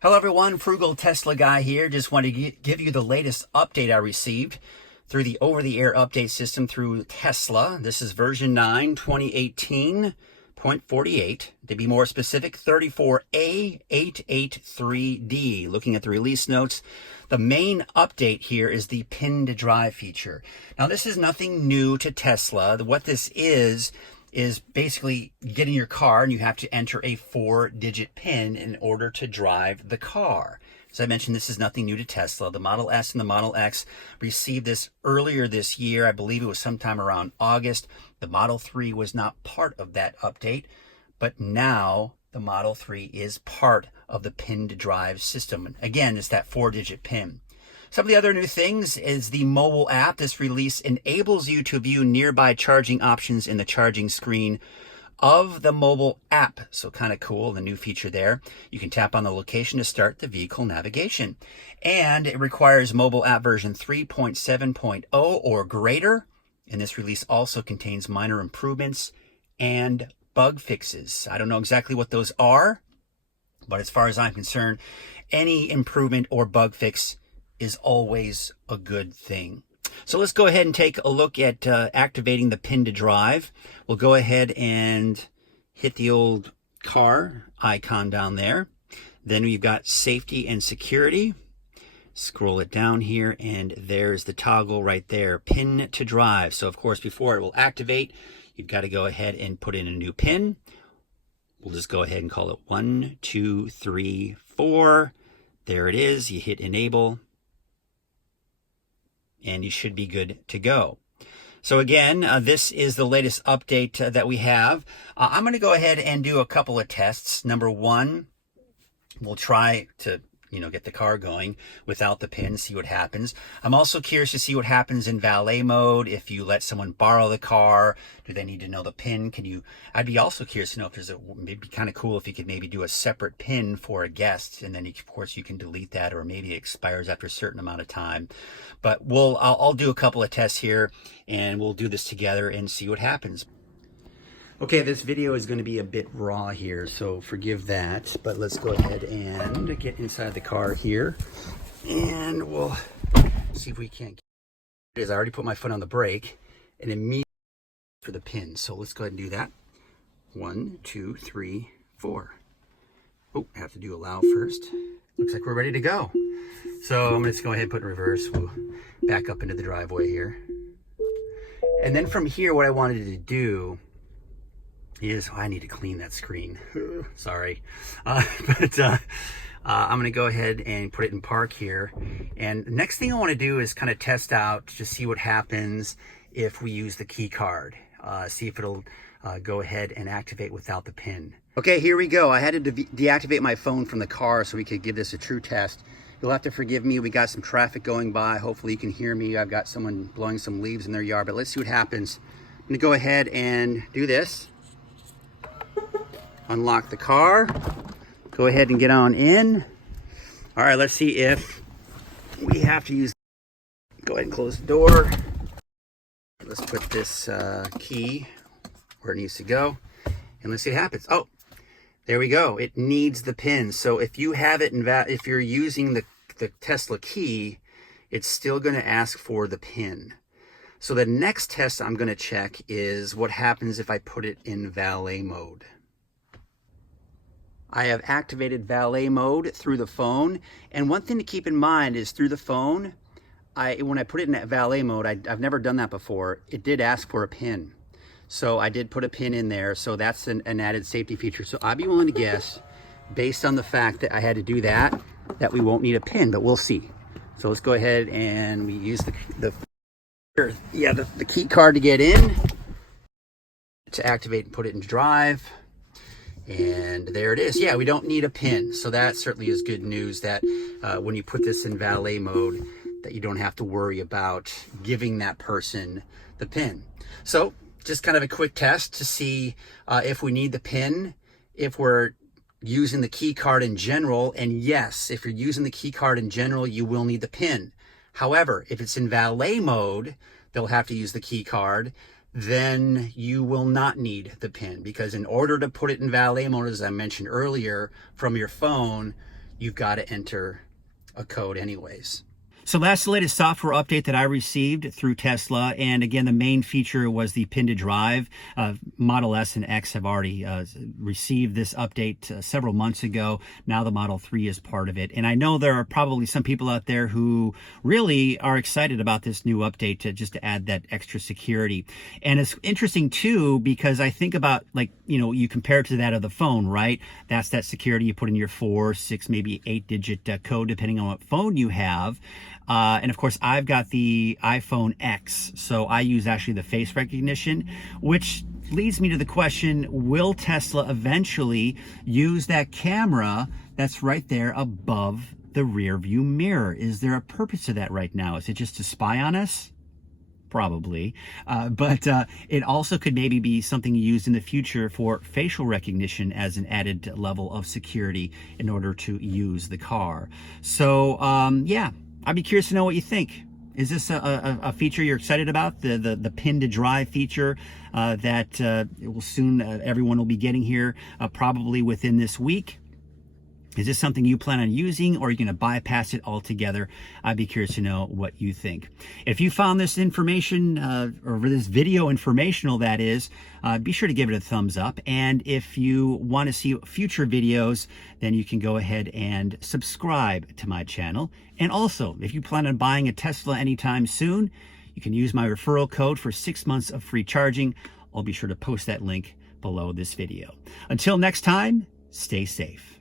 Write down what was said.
Hello everyone, Frugal Tesla Guy here. Just want to give you the latest update I received through the over-the-air update system through Tesla. This is version 9, 2018.48. To be more specific, 34A883D. Looking at the release notes, the main update here is the pin to drive feature. Now this is nothing new to Tesla. What this is basically get in your car and you have to enter a 4-digit PIN in order to drive the car. As I mentioned, this is nothing new to Tesla. The Model S and the Model X received this earlier this year. I believe it was sometime around August. The Model 3 was not part of that update, but now the Model 3 is part of the PIN to drive system. Again, it's that 4-digit PIN. Some of the other new things is the mobile app. This release enables you to view nearby charging options in the charging screen of the mobile app. So kind of cool, the new feature there. You can tap on the location to start the vehicle navigation. And it requires mobile app version 3.7.0 or greater. And this release also contains minor improvements and bug fixes. I don't know exactly what those are, but as far as I'm concerned, any improvement or bug fix is always a good thing. So let's go ahead and take a look at activating the pin to drive. We'll go ahead and hit the old car icon down there. Then we've got safety and security. Scroll it down here and there's the toggle right there, pin to drive. So of course before it will activate, you've got to go ahead and put in a new pin. We'll just go ahead and call it 1, 2, 3, 4. There it is. You hit enable, and you should be good to go. So again, this is the latest update that we have. I'm going to go ahead and do a couple of tests. Number one, we'll try to get the car going without the pin, see what happens. I'm also curious to see what happens in valet mode. If you let someone borrow the car, do they need to know the pin? I'd be also curious to know if maybe kind of cool if you could maybe do a separate pin for a guest, and then of course you can delete that, or maybe it expires after a certain amount of time. But I'll do a couple of tests here and we'll do this together and see what happens. Okay, this video is going to be a bit raw here, so forgive that, but let's go ahead and get inside the car here, and we'll see if we can't. I already put my foot on the brake, and immediately for the pin, so let's go ahead and do that. 1, 2, 3, 4. Oh, I have to do allow first. Looks like we're ready to go. So I'm going to just go ahead and put in reverse. We'll back up into the driveway here. And then from here, what I wanted to do is, I need to clean that screen. Sorry. I'm going to go ahead and put it in park here. And the next thing I want to do is kind of test out to see what happens if we use the key card. See if it'll go ahead and activate without the pin. Okay, here we go. I had to deactivate my phone from the car so we could give this a true test. You'll have to forgive me. We got some traffic going by. Hopefully you can hear me. I've got someone blowing some leaves in their yard, but let's see what happens. I'm going to go ahead and do this. Unlock the car, go ahead and get on in. All right, let's see if we have to use, go ahead and close the door. Let's put this key where it needs to go, and let's see what happens. Oh, there we go. It needs the pin. So if you have it, if you're using the Tesla key, it's still gonna ask for the pin. So the next test I'm gonna check is what happens if I put it in valet mode. I have activated valet mode through the phone, and one thing to keep in mind is through the phone, when I put it in valet mode, I've never done that before, it did ask for a pin. So I did put a pin in there, so that's an added safety feature. So I'd be willing to guess, based on the fact that I had to do that we won't need a pin, but we'll see. So let's go ahead and we use the key card to get in, to activate and put it in drive. And there it is. Yeah, we don't need a pin. So that certainly is good news that when you put this in valet mode, that you don't have to worry about giving that person the pin. So just kind of a quick test to see if we need the pin, if we're using the key card in general. And yes, if you're using the key card in general, you will need the pin. However, if it's in valet mode, they'll have to use the key card. Then you will not need the pin, because in order to put it in valet mode, as I mentioned earlier, from your phone, you've got to enter a code anyways. So that's the latest software update that I received through Tesla. And again, the main feature was the pin to drive. Model S and X have already received this update several months ago. Now the Model 3 is part of it. And I know there are probably some people out there who really are excited about this new update just to add that extra security. And it's interesting too, because I think about, like, you know, you compare it to that of the phone, right? That's that security you put in your 4, 6, maybe 8-digit code, depending on what phone you have. And of course, I've got the iPhone X, so I use actually the face recognition, which leads me to the question, will Tesla eventually use that camera that's right there above the rear view mirror? Is there a purpose to that right now? Is it just to spy on us? Probably. But it also could maybe be something used in the future for facial recognition as an added level of security in order to use the car. So, yeah. I'd be curious to know what you think. Is this a feature you're excited about? The pin to drive feature that it will soon everyone will be getting here probably within this week. Is this something you plan on using, or are you going to bypass it altogether? I'd be curious to know what you think. If you found this information, or this video informational, that is, be sure to give it a thumbs up. And if you want to see future videos, then you can go ahead and subscribe to my channel. And also, if you plan on buying a Tesla anytime soon, you can use my referral code for 6 months of free charging. I'll be sure to post that link below this video. Until next time, stay safe.